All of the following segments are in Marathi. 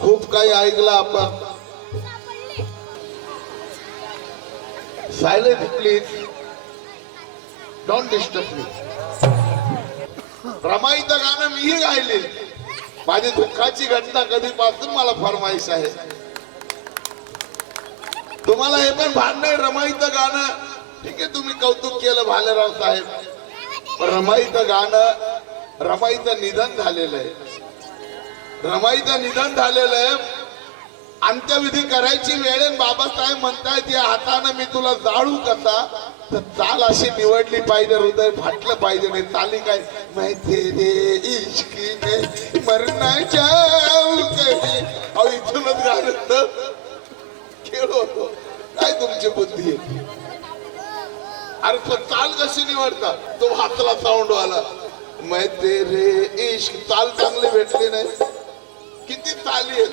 खूप काही ऐकलं आपण. सायलेंट प्लीज, डोंट डिस्टर्ब मी. रमाईचं गाणं मीही गायले. माझी दुःखाची घटना कधीपासून मला फरमाईश आहे. तुम्हाला हे पण भान नाही. रमाईचं गाणं ठीक आहे, तुम्ही कौतुक केलं भालेराव साहेब, पण रमाईचं गाणं, रमाईचं निधन झालेलं आहे. रमाईचं निधन झालेलं आहे. अंत्यविधी करायची वेळ बाबासाहेब म्हणतायत या हातानं मी तुला जाळू कसा, तर चाल अशी निवडली पाहिजे, हृदय फाटलं पाहिजे. नाही चाली काय माहिती रे इश्की में मरना जाऊ कधी. अहो इथूनच गाणं खेळ होतो. काय तुमची बुद्धी आहे? अरे पण चाल कशी निवडता? तो हातला साऊंड वाला मैं तेरे इश्क, चाल चांगली भेटली नाही. किती चाली आहेत.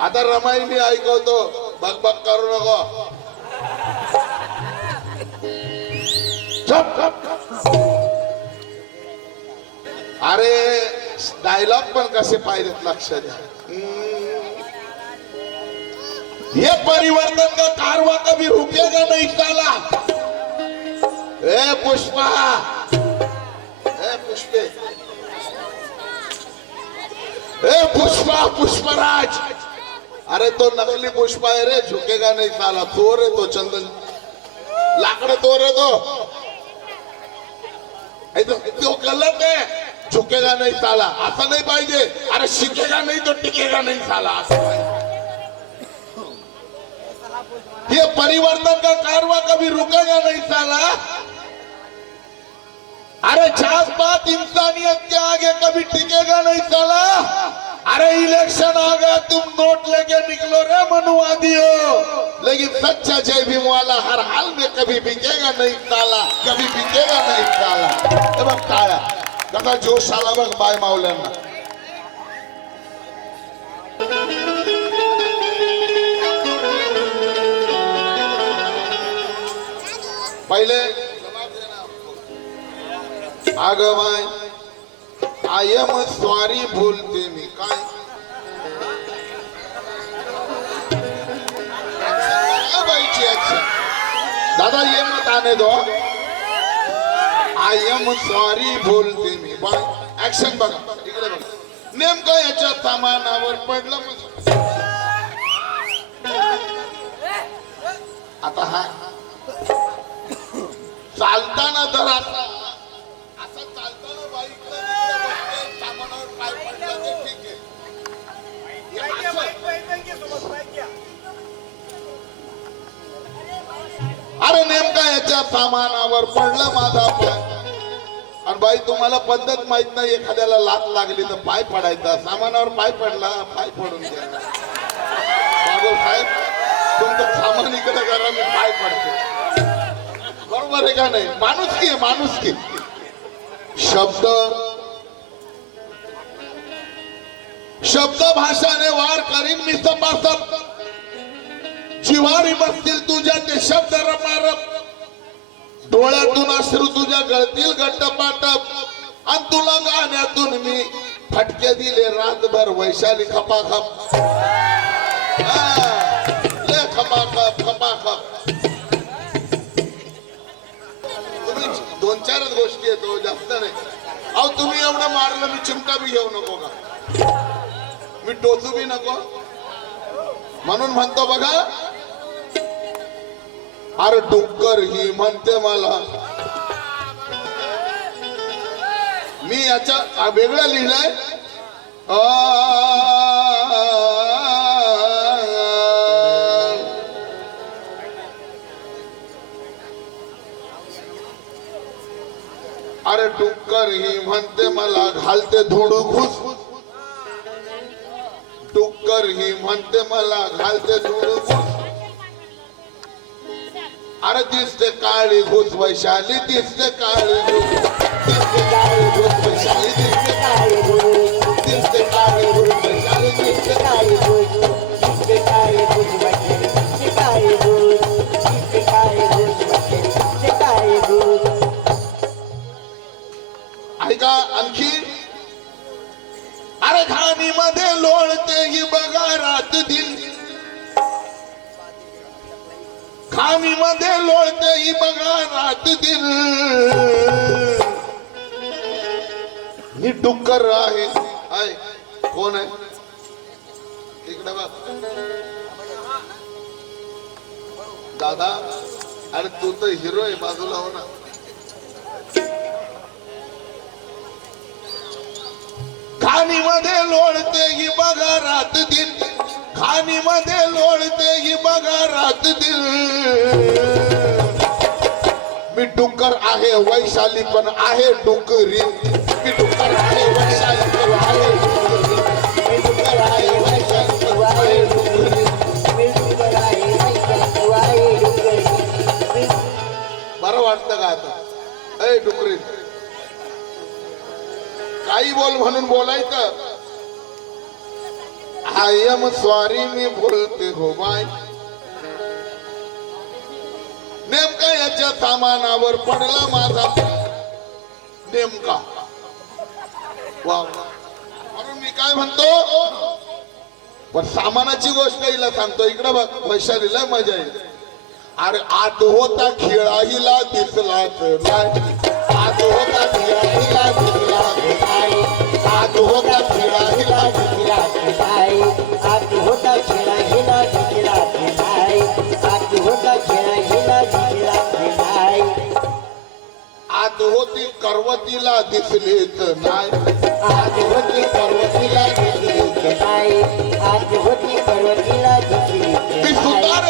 आता रमाई मी ऐकवतो, बघ बघ करू नको. अरे डायलॉग पण कसे पाहिजेत लक्ष द्या. ये परिवर्तन का कारवा कभी रुकेगा नहीं साला. ए पुष्पा, ए पुष्पे, ए पुष्पा, पुष्पराज. अरे तो नकली पुष्पा है रे, झुकेगा नहीं साला. चोर है तो, चंदन लाकड़ चोर है तो. तो गलत है. झुकेगा नहीं साला असं नाही पाहिजे. अरे शिकेगा नहीं तो टिकेगा नहीं साला असं पाहिजे. ये परिवर्तन का कारवा कभी रुकेगा नहीं साला. अरे जात पात इंसानियत के आगे कभी टिकेगा नहीं साला. अरे इलेक्शन आ गया, तुम नोट लेके निकलो रे मनुवादियों, लेकिन सच्चा जय भीम वाला हर हाल में कभी बिकेगा नहीं साला, कभी बिकेगा नहीं साला. हे बघ टाळ्या कसा जोश आला बघ बाय मावल्यांना. पहिले आग माय आय एम सॉरी बोलते मी काय. दादा ये मत आने दो. आय एम सॉरी बोलते मी बाय. ऍक्शन बघा इकडे बघा. नेमकं याच्या सामानावर पडलं. आता हा चालताना जर आता असं चालताना बाईक सामानावर पाय पडला तर ठीक आहे. अरे नेमका याच्या सामानावर पडला माझा पाय. आणि बाई तुम्हाला पद्धत माहित नाही, एखाद्याला लात लागली तर पाय पडायचा. सामानावर पाय पडला, पाय पडून द्या. बाबू साहेब तुमचं सामान इकडे करा, मी पाय पडते. बरोबर आहे का नाही? माणुसकी आहे, माणुसकी. शब्द शब्द भाषाने वार करीन मी सपासप. जिव्हारी बसतील तुझ्या ते शब्द रमारप. डोळ्यातून अश्रू तुझ्या गळतील गट्टपाटप. आणि तुला गाण्यातून मी फटके दिले रातभर वैशाली खपाखप. ले खपाखप खपाखप. दोन चारच गोष्टी आहेत, जास्त नाही. अहो तुम्ही एवढं मारलं, मी चिमटा बी घेऊ नको का, मी टोचू बी नको. म्हणून म्हणतो बघा. अरे डुक्कर ही म्हणते मला. मी याच्या वेगळं लिहिलंय. अरे डुक्कर ही म्हणते मला घालते धुडू घुस. डुक्कर ही म्हणते मला घालते धुडू घुस. अरे दिसते काळी घुस वैशाली, दिसते काळी घुस, दिसते काळी घुस वैशाली, दिसते काळी घुस, दिसते काळी घुस वैशाली, दिसते काळी घुस, दिसते काळी घुस वैशाली, दिसते काळी घुस, दिसते काळी घुस वैशाली, दिसते काळी घुस. ऐका आणखी. अरे घाणी मध्ये लोळते ही बघा खाणी मध्ये लोळते ही बघा रात दिन ही डुक्कर आहे कोण आहे इकडे बघ दादा अरे तू तर हिरो आहे बाजूला हो ना खाणी मध्ये लोळते ही बघा रात दिन खाणी मध्ये लोळते ही बघा रात दिन मी डुक्कर आहे वैशाली पण आहे डुकरी मी डुक्कर आहे वैशाली पण आहे मी डुक्कर आहे वैशाली पण आहे डुकरी मी डुक्कर आहे वैशाली पण आहे डुकरी बरं वाटतं का आता ए डुकरी काही बोल म्हणून बोलायचं आय एम सॉरी मी बोलते हो बाय नेमका याच्या सामानावर पडला माझा नेमका वा म्हणून मी काय म्हणतो पण सामानाची गोष्ट हिला सांगतो इकडे बघ वैशालीला मजा येईल अरे आत होता खेळाहीला दिसलाच नाही आत होता खेळाहीला दिसलाच नाही आत होता खेळाहीला दिसलाच नाही आत होता खेळाहीला दिसलाच नाही आत होता खेळाहीला दिसलाच नाही आत होती करवतीला दिसलेच नाही आत होती करवतीला दिसलेच नाही आत होती करवतीला दिसलेच नाही सुतार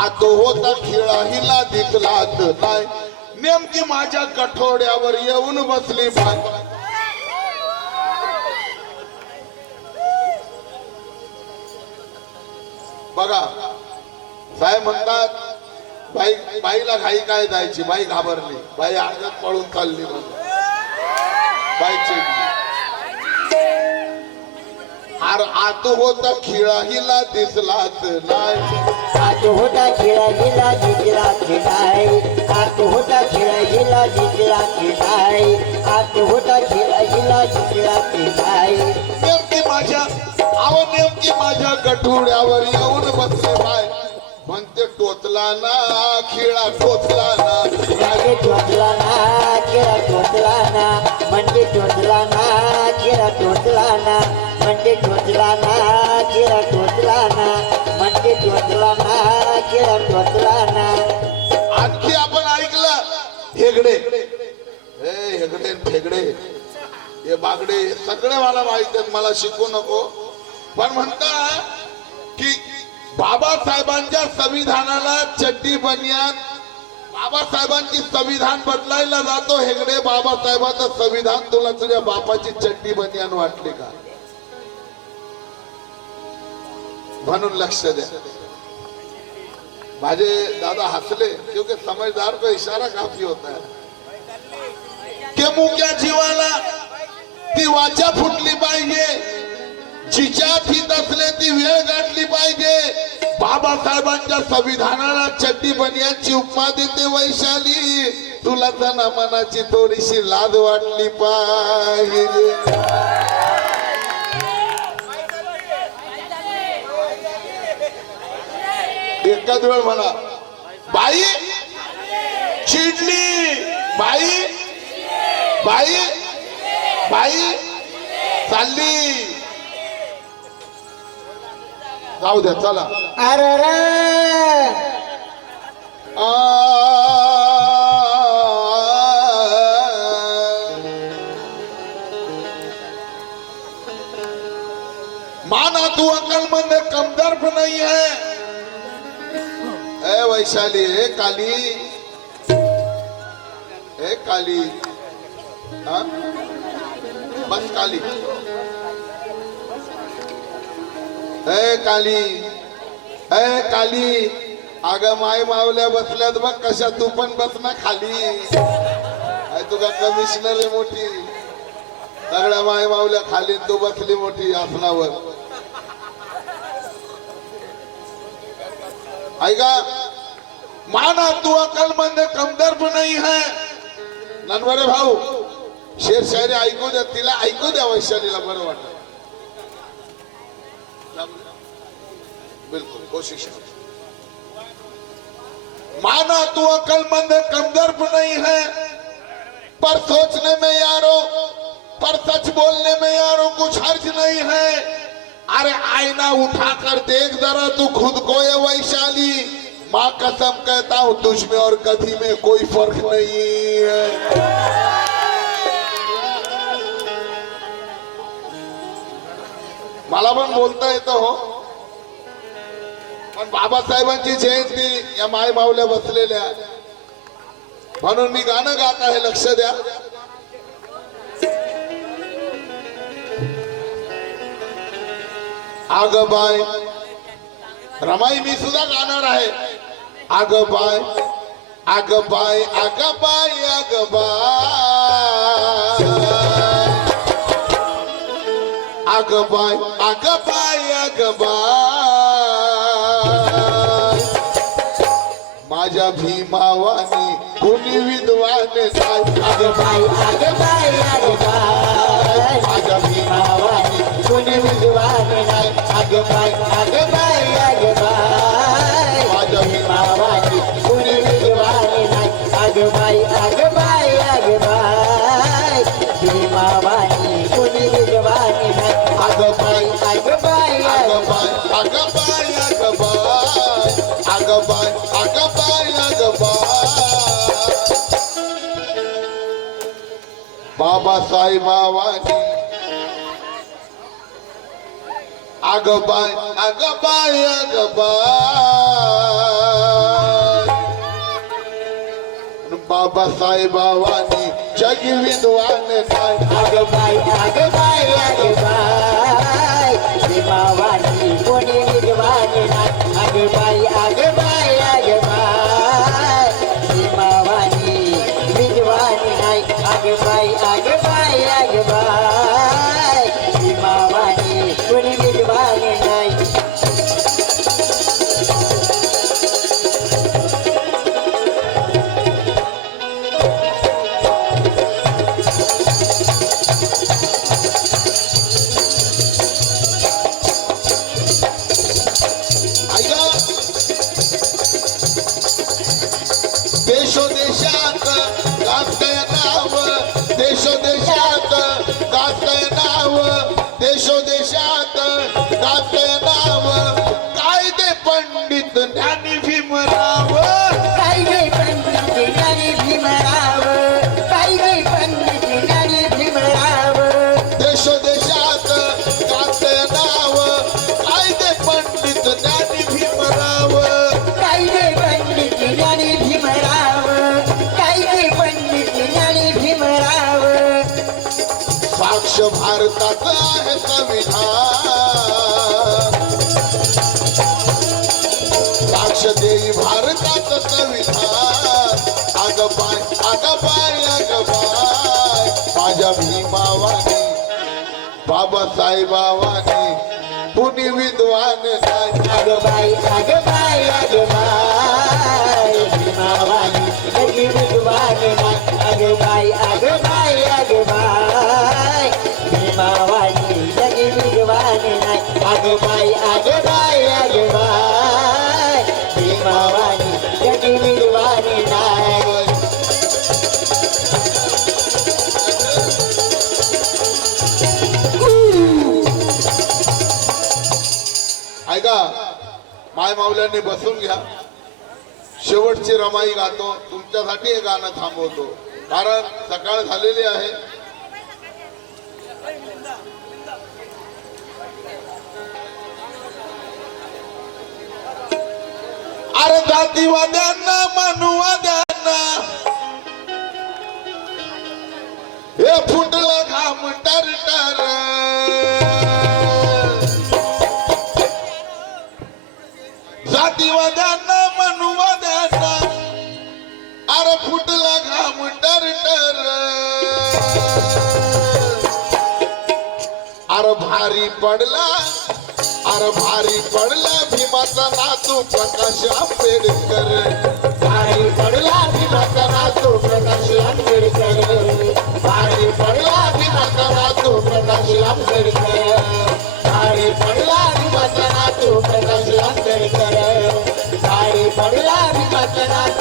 आत होता खेळाहीला दिसलाच नाही नेमकी माझ्या कठोड्यावर येऊन बसली बाय बघा साहेब म्हणतात बाईला घाई काय जायची बाई घाबरली बाई आगत पळून चालली बाई चिडली अरे आत होता खेळाहीला दिसलाच नाही आत होता खेळाहीला दिसलाच नाही आत होता खेळाहीला दिसलाच नाही आत होता खेळाहीला दिसलाच नाही नेमकी माझ्या गठुड्यावर येऊन बसले बाय म्हणते टोचला ना खिळा टोचला ना म्हणजे टोचला ना खिळा टोचला ना म्हणजे टोचला ना खिळा टोचला ना म्हणजे टोचला ना खिळा टोचला ना म्हणजे टोचला ना खिळा टोचला ना आणखी आपण ऐकलं हेगडे हेगडे फेगडे हे बागडे सगळे मला माहित आहेत मला शिकू नको पण म्हणता की बाबासाहेबांच्या संविधानाला चड्डी बनियान बाबासाहेबांची संविधान बदलायला जातो हेगडे बाबासाहेबांचं संविधान तुला तुझ्या बापाची चड्डी बनियान वाटली का म्हणून लक्ष द्या माझे दादा हसले क्योंकि समझदार को इशारा काफी होता है के मुक्या जीवाला ती वाचा फुटली पाहिजे जिच्या फित असले ती वेळ गाठली पाहिजे बाबासाहेबांच्या संविधानाला चड्डी बनियांची उपमा देते वैशाली तुला त्यांना मनाची थोडीशी लाज वाटली पाहिजे एकाच वेळ म्हणा बाई चिडली बाई बाई बाई चालली जाऊ द्या चला अरे माना तू अक्लमंद कमदर्फ नहीं है ए वैशाली ए काली हाँ? बस काली ए काली अगं माय मावल्या बसल्यात बघ कशा तू पण बस ना खाली तुझा कमिशनर आहे मोठी सगळ्या माय मावल्या खाली तू बसली मोठी आसनावर ऐका माना तू अकलमंद कमदर्फ नहीं है ननवरे भाऊ शेर शायरी ऐकू द्या तिला ऐकू द्या वैशालीला बरं वाटत बिल्कुल कोशिश माना तू अक्लमंद कमदर्प नहीं है, पर सोचने में यारो, पर सच बोलने में यारो कुछ हर्ज नहीं है। अरे आईना उठाकर देख जरा तू खुद को ये वैशाली, माँ कसम कहता हूँ तुझ में और कभी में कोई फर्क नहीं है। मला पण बोलता येतं हो, पण बाबासाहेबांची जयंती या माय माऊल्या बसलेल्या, म्हणून मी गाणं गात आहे, लक्ष द्या। आग बाय रमाई मी सुद्धा गाणार आहे। आग बाय आग बाय आग बाय आग बाय आग बाय आग बाय आग बाय माझ्या भीमावानी कुणी विद्वान नाही। आग बाय आग बाय आग बाय माझ्या भीमावानी कुणी विद्वान नाही। आग बाय आग बाय आग बाय माझ्या भीमावानी कुणी विद्वान नाही। आग बाय आग बाय आग बाय भीमावानी कुणी विद्वान नाही। आग बाय आग बाय आग बाय आग बाय आग बाय आग बाय आग बाय आग बाय बाबासाहेबांनी आग बाय आग बाय आग बाय बाबासाहेबांनी जग विद्वान नाही। आग बाय आग बाय आग बाय भीमावानी कोणी विद्वान नाही। आग बाय आग बाय आग बाय भीमावानी विद्वान नाही। आग बाय आग बाय आग बाय भीमावानी कोणी विद्वान नाही। देशोदेशात गाजतंय नाव, देशोदेशात गाजतंय नाव, देशोदेशात गाजतंय नाव, कायदे पंडित ज्ञानी भीमराव। कायदे पंडित ज्ञानी भीमराव, कायदे पंडित ज्ञानी भीमराव। देशोदेशात गाजतंय नाव, कायदे पंडित ज्ञानी भीमराव। कायदे पंडित ज्ञानी भीमराव, कायदे पंडित ज्ञानी भीमराव। साक्ष भारताचं आहे संविधान, साक्ष देई भारताचं संविधान। आग बाय आग बाय आग बाय माझ्या भीमावानी बाबासाहेबांनी कुणी विद्वान नाही। आग बाय आग बाय आग बाय भीमावानी कधी विद्वान नाही। आग बाय आग बाय आग बाय भीमावानी कधी विद्वान नाही। आग बाय आग बाय आग बाय भीमावानी कधी विद्वान नाही। ऐका माय माऊल्यांनी बसून घ्या, शेवटची रमाई गातो, तुमच्यासाठी हे गाणं थांबवतो, कारण सकाळ झालेली आहे। अरे जातीवाद्यांना मनुवाद्यांना हे फुटलं घाम टरटर, जातीवाद्यांना मनुवाद्यांना अरे फुटला घाम टरटर। अरे भारी पडला, अरे भारी पडला भीमाचा नातू प्रकाश आंबेडकर। भारी पडला भीमाचा नातू प्रकाश आंबेडकर, भारी पडला भीमाचा नातू प्रकाश आंबेडकर, भारी पडला भीमाचा नातू प्रकाश आंबेडकर, भारी पडला भीमाचा नातू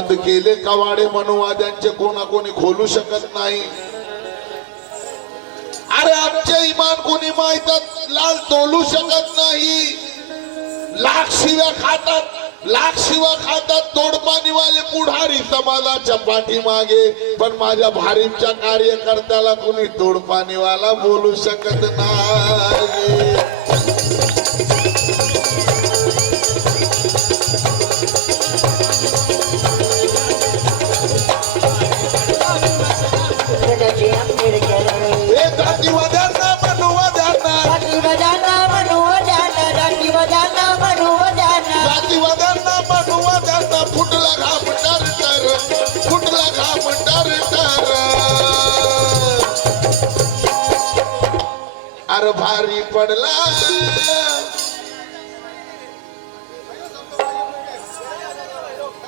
बंद केले कवाडे मनोवाद्यांचे कोणी खोलू शकत नाही. अरे आमचे इमान कोणी माहितात लाल तोलू शकत नाही. लाख शिव्या खातात तोडपाणीवाले पुढारी समाजाच्या पाठीमागे, पण माझ्या भारीपच्या कार्यकर्त्याला कोणी तोडपाणीवाला बोलू शकत नाही. हे जातीवाद्यांना मनोवाद्यांना जातीवाद्यांना फुटला घाम टर अरे भारी पडला.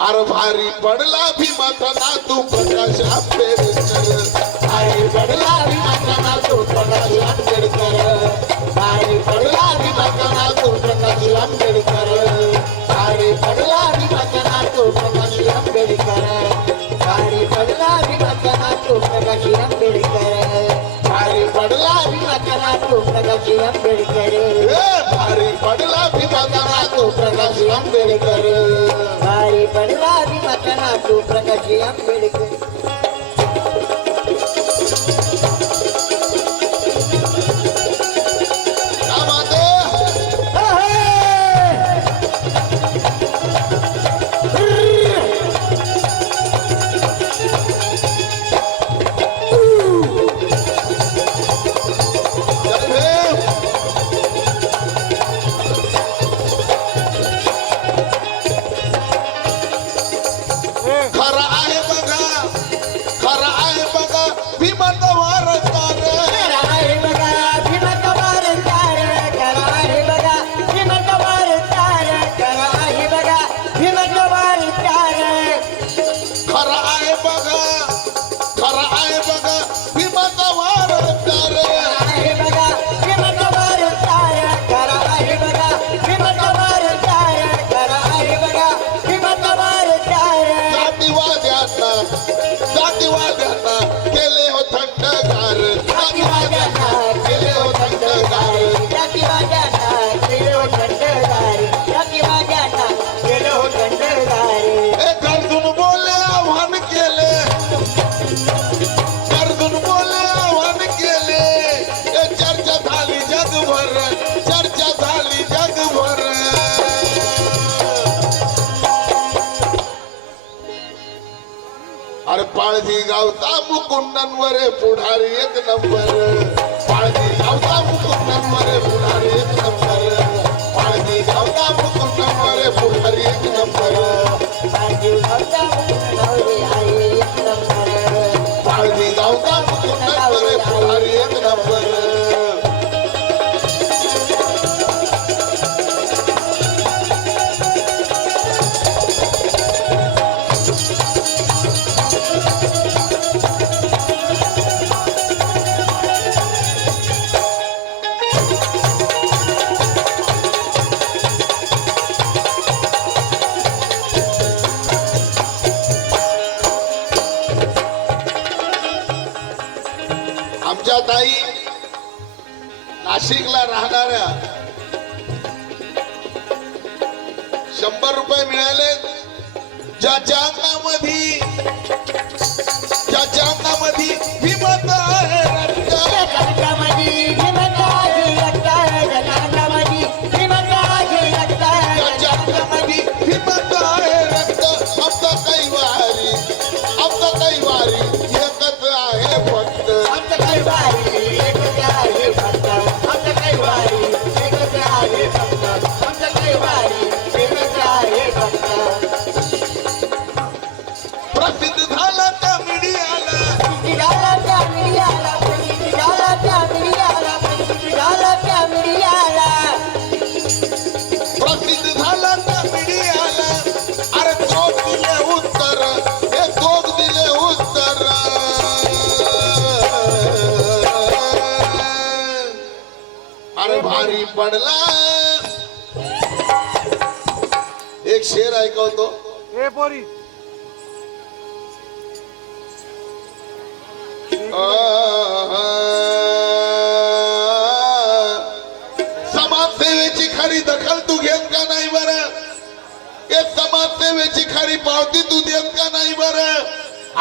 अरे भारी पडला भीमाचा नातू प्रकाश आंबेडकर. भारी पडला भीमाचा नातू प्रकाश आंबेडकर. भारी पडला भीमाचा नातू प्रकाश आंबेडकर. भारी पडला भीमाचा नातू प्रकाश आंबेडकर. भारी पडला भीमाचा नातू प्रकाश आंबेडकर. भारी पडला भीमाचा नातू प्रकाश आंबेडकर. भारी पडला भीमाचा नातू प्रकाश आंबेडकर. भारी पडला भीमाचा नातू प्रकाश आंबेडकर. जातीवाद्यांना केले हो थंडगार. गरजून बोलले आव्हान केले. चर्चा झाली जगभर. अरे पाळजी गावचा मुकुंदनवर पुढारी एक नंबर. पाळजी गावचा मुकुंदनवर पुढारी एक नंबर. पाळजी गावचा मुकुंदनवर पुढारी एक नंबर. पाळजी गावचा मुकुंदनवर पुढारी एक नंबर. आमच्या ताई नाशिकला राहणाऱ्या 100 रुपये मिळाले. ज्याच्या अंगामध्ये हिंमत आहे रक्त. हिम्मत आहे रक्त. आमचं काही वारी एकच आहे फक्त. प्रसिद्ध झाला त्या मीडियाला. प्रसिद्ध झाला त्या मीडियाला. अरे चोख दिले उत्तर. हे चोख दिले उत्तर. अरे भारी पडला. एक शेर ऐकवतो. समाजसेवेची खरी दखल तू घेत का नाही बरं? हे समाजसेवेची खरी पावती तू देत का नाही बरं?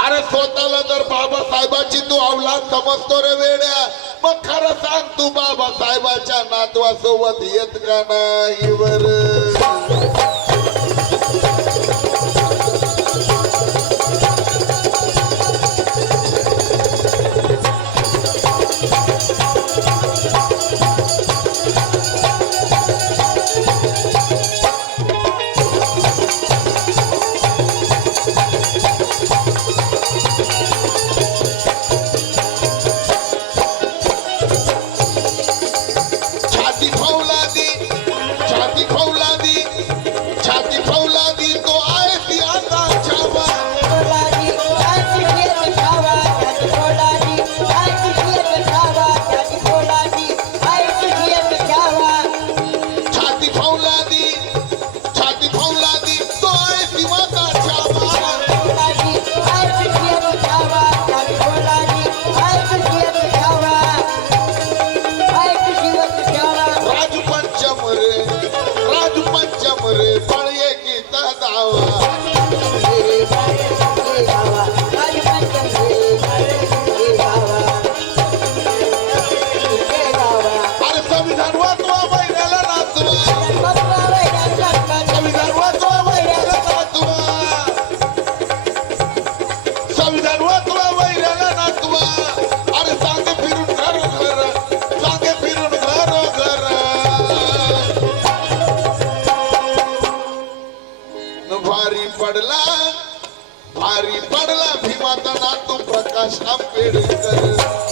अरे स्वतःला जर बाबासाहेबाची तू अवलाद समजतो रे वेड्या, मग खरं सांग तू बाबासाहेबाच्या नातवासोबत येत का नाही बरं? भारी पडला भीमाचा नातू प्रकाश आंबेडकर.